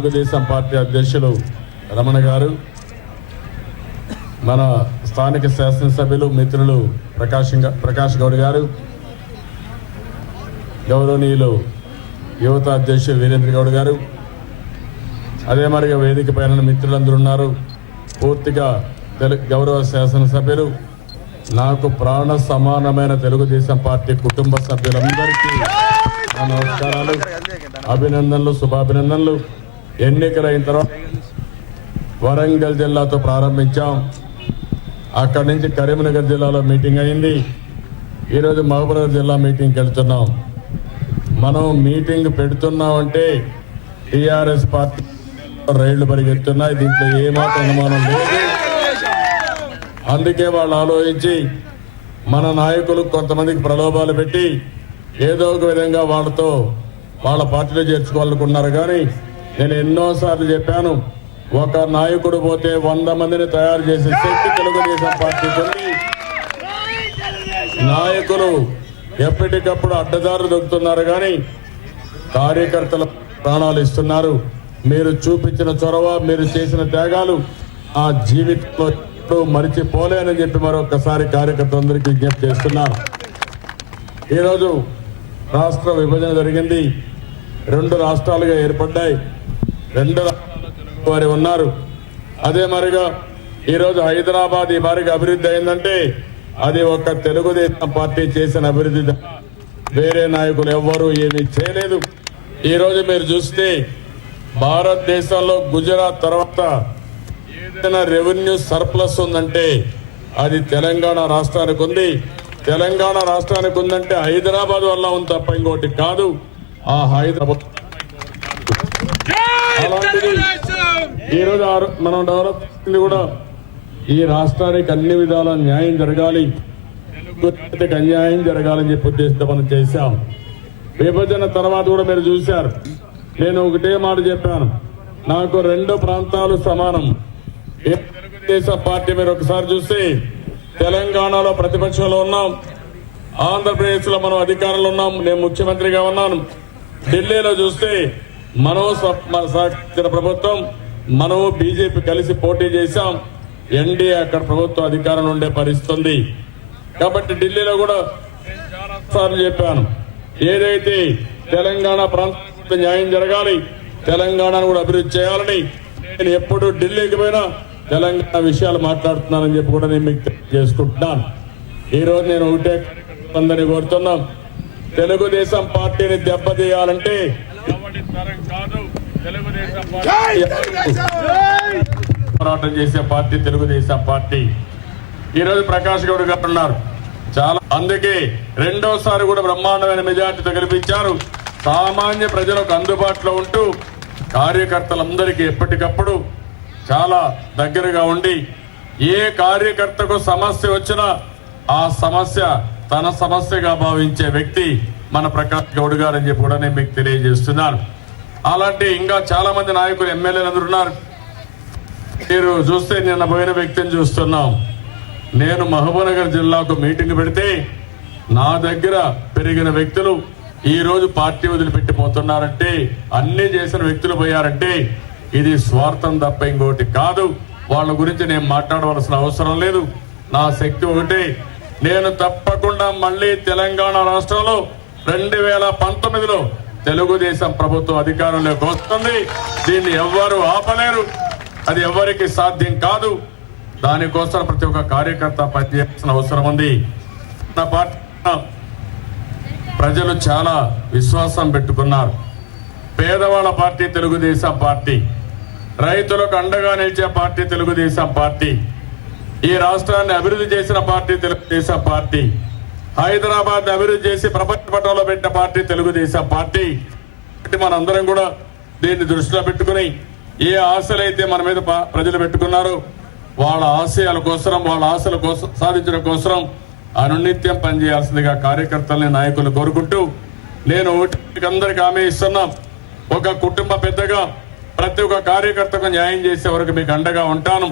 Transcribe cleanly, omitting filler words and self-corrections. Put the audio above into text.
Telugu Desam party అధ్యక్షులు రమణ గారు, మన స్థానిక శాసనసభ్యులు మిత్రులు ప్రకాష్ గౌడ్ గారు, గౌరవనీయులు యువత అధ్యక్షులు వీరేంద్ర గౌడ్ గారు, అదే మరిగా వేదిక పైన మిత్రులందరూ ఉన్నారు. పూర్తిగా గౌరవ శాసనసభ్యులు, నాకు ప్రాణ సమానమైన తెలుగుదేశం పార్టీ కుటుంబ సభ్యులందరికీ నా నమస్కారాలు, అభినందనలు, శుభాభినందనలు. ఎన్నికలైన తర్వాత వరంగల్ జిల్లాతో ప్రారంభించాం. అక్కడి నుంచి కరీంనగర్ జిల్లాలో మీటింగ్ అయింది. ఈరోజు మహబూబ్నగర్ జిల్లా మీటింగ్కి వెళ్తున్నాం. మనం మీటింగ్ పెడుతున్నామంటే టీఆర్ఎస్ పార్టీ రైళ్లు పరిగెత్తున్నాయి, దీంట్లో ఏమాత్రం అనుమానం లేదు. అందుకే వాళ్ళు ఆలోచించి మన నాయకులు కొంతమందికి ప్రలోభాలు పెట్టి ఏదో ఒక విధంగా వాళ్ళ పార్టీలో చేర్చుకోవాలనుకున్నారు. కానీ నేను ఎన్నోసార్లు చెప్పాను, ఒక నాయకుడు పోతే 100 మందిని తయారు చేసే శక్తి తెలుగుదేశం పార్టీకి ఉంది. నాయకులు ఎప్పటికప్పుడు అడ్డదారులు దొక్కుతున్నారు, కానీ కార్యకర్తల ప్రాణాలు ఇస్తున్నారు. మీరు చూపించిన చొరవ, మీరు చేసిన త్యాగాలు ఆ జీవితంలో మరిచిపోలేనని చెప్పి మరొకసారి కార్యకర్తలందరికీ విజ్ఞప్తి చేస్తున్నారు. ఈరోజు రాష్ట్ర విభజన జరిగింది, 2 రాష్ట్రాలుగా ఏర్పడ్డాయి, 2 వారు ఉన్నారు. అదే మరిగా ఈరోజు హైదరాబాద్ ఈ మారిగా అభివృద్ధి అయిందంటే అది ఒక తెలుగుదేశం పార్టీ చేసిన అభివృద్ధి, వేరే నాయకులు ఎవ్వరూ ఏమీ చేయలేదు. ఈరోజు మీరు చూస్తే భారతదేశంలో గుజరాత్ తర్వాత ఏదైనా రెవెన్యూ సర్ప్లస్ ఉందంటే అది తెలంగాణ రాష్ట్రానికి ఉంది. తెలంగాణ రాష్ట్రానికి ఉందంటే హైదరాబాద్ వల్ల ఉంది తప్ప ఇంకోటి కాదు. ఆ హైదరాబాద్ అలాంటిది ఈరోజు మనం డెవలప్ కూడా ఈ రాష్ట్రానికి అన్ని విధాల న్యాయం జరగాలి, తెలుగుకి అన్యాయం జరగాలని చెప్పి ఉద్దేశంతో మనం చేశాం. విభజన తర్వాత కూడా మీరు చూశారు, నేను ఒకటే మాట చెప్పాను, నాకు 2 ప్రాంతాలు సమానం. తెలుగుదేశం పార్టీ మీరు ఒకసారి చూస్తే తెలంగాణలో ప్రతిపక్షంలో ఉన్నాం, ఆంధ్రప్రదేశ్లో మనం అధికారంలో ఉన్నాం, నేను ముఖ్యమంత్రిగా ఉన్నాను. ఢిల్లీలో చూస్తే మనం సహకరించిన ప్రభుత్వం, మనము బీజేపీ కలిసి పోటీ చేశాం. ఎన్డీఏ అక్కడ ప్రభుత్వం అధికారంలో ఉండే పరిస్థితి. కాబట్టి ఢిల్లీలో కూడా చాలా సార్లు చెప్పాను, ఏదైతే తెలంగాణ ప్రాంతానికి న్యాయం జరగాలి, తెలంగాణను కూడా అభివృద్ధి చేయాలని. నేను ఎప్పుడు ఢిల్లీకి పోయినా తెలంగాణ విషయాలు మాట్లాడుతున్నానని చెప్పి కూడా నేను మీకు చేసుకుంటున్నాను. ఈరోజు నేను ఒకటే అందరినీ కోరుతున్నాం, తెలుగుదేశం పార్టీని దెబ్బతీయాలంటే పోరాటం చేసే పార్టీ తెలుగుదేశం పార్టీ. ఈరోజు ప్రకాష్ గౌడ్ గారు ఉన్నారు, చాలా అందుకే 2వసారి కూడా బ్రహ్మాండమైన మెజార్టీతో గెలిపించారు. సామాన్య ప్రజలకు అందుబాటులో ఉంటూ కార్యకర్తలందరికీ ఎప్పటికప్పుడు చాలా దగ్గరగా ఉండి ఏ కార్యకర్తకు సమస్య వచ్చినా ఆ సమస్య తన సమస్యగా భావించే వ్యక్తి మన ప్రకాష్ గౌడ్ గారు అని చెప్పి కూడా నేను మీకు తెలియజేస్తున్నాను. అలాంటి ఇంకా చాలా మంది నాయకులు, ఎమ్మెల్యేలు అందరూ ఉన్నారు. మీరు చూస్తే నిన్న పోయిన వ్యక్తిని చూస్తున్నాం. నేను మహబూబ్నగర్ జిల్లాకు మీటింగ్ పెడితే నా దగ్గర పెరిగిన వ్యక్తులు ఈ రోజు పార్టీ వదిలిపెట్టిపోతున్నారంటే, అన్ని చేసిన వ్యక్తులు పోయారంటే ఇది స్వార్థం తప్ప ఇంకోటి కాదు. వాళ్ళ గురించి నేను మాట్లాడవలసిన అవసరం లేదు. నా శక్తి ఒకటే, నేను తప్పకుండా మళ్ళీ తెలంగాణ రాష్ట్రంలో 2019లో తెలుగుదేశం ప్రభుత్వం అధికారంలోకి వస్తుంది. దీన్ని ఎవ్వరూ ఆపలేరు, అది ఎవరికి సాధ్యం కాదు. దానికోసం ప్రతి ఒక్క కార్యకర్త పనిచేయాల్సిన అవసరం ఉంది. నా పార్టీ ప్రజలు చాలా విశ్వాసం పెట్టుకున్నారు. పేదవాళ్ళ పార్టీ తెలుగుదేశం పార్టీ, రైతులకు అండగా నిలిచే పార్టీ తెలుగుదేశం పార్టీ, ఈ రాష్ట్రాన్ని అభివృద్ధి చేసిన పార్టీ తెలుగుదేశం పార్టీ, హైదరాబాద్ అభివృద్ధి చేసి ప్రపంచ పటంలో పెట్టిన పార్టీ తెలుగుదేశం పార్టీ. మనందరం కూడా దీన్ని దృష్టిలో పెట్టుకుని ఏ ఆశలైతే మన మీద ప్రజలు పెట్టుకున్నారో వాళ్ళ ఆశయాల కోసం, వాళ్ళ ఆశల కోసం సాధించడం కోసం అనునిత్యం పనిచేయాల్సిందిగా కార్యకర్తల్ని, నాయకులు కోరుకుంటూ నేను అందరికి హామీ ఇస్తున్నాం, ఒక కుటుంబ పెద్దగా ప్రతి ఒక్క కార్యకర్తకు న్యాయం చేసే వరకు మీకు అండగా ఉంటాను.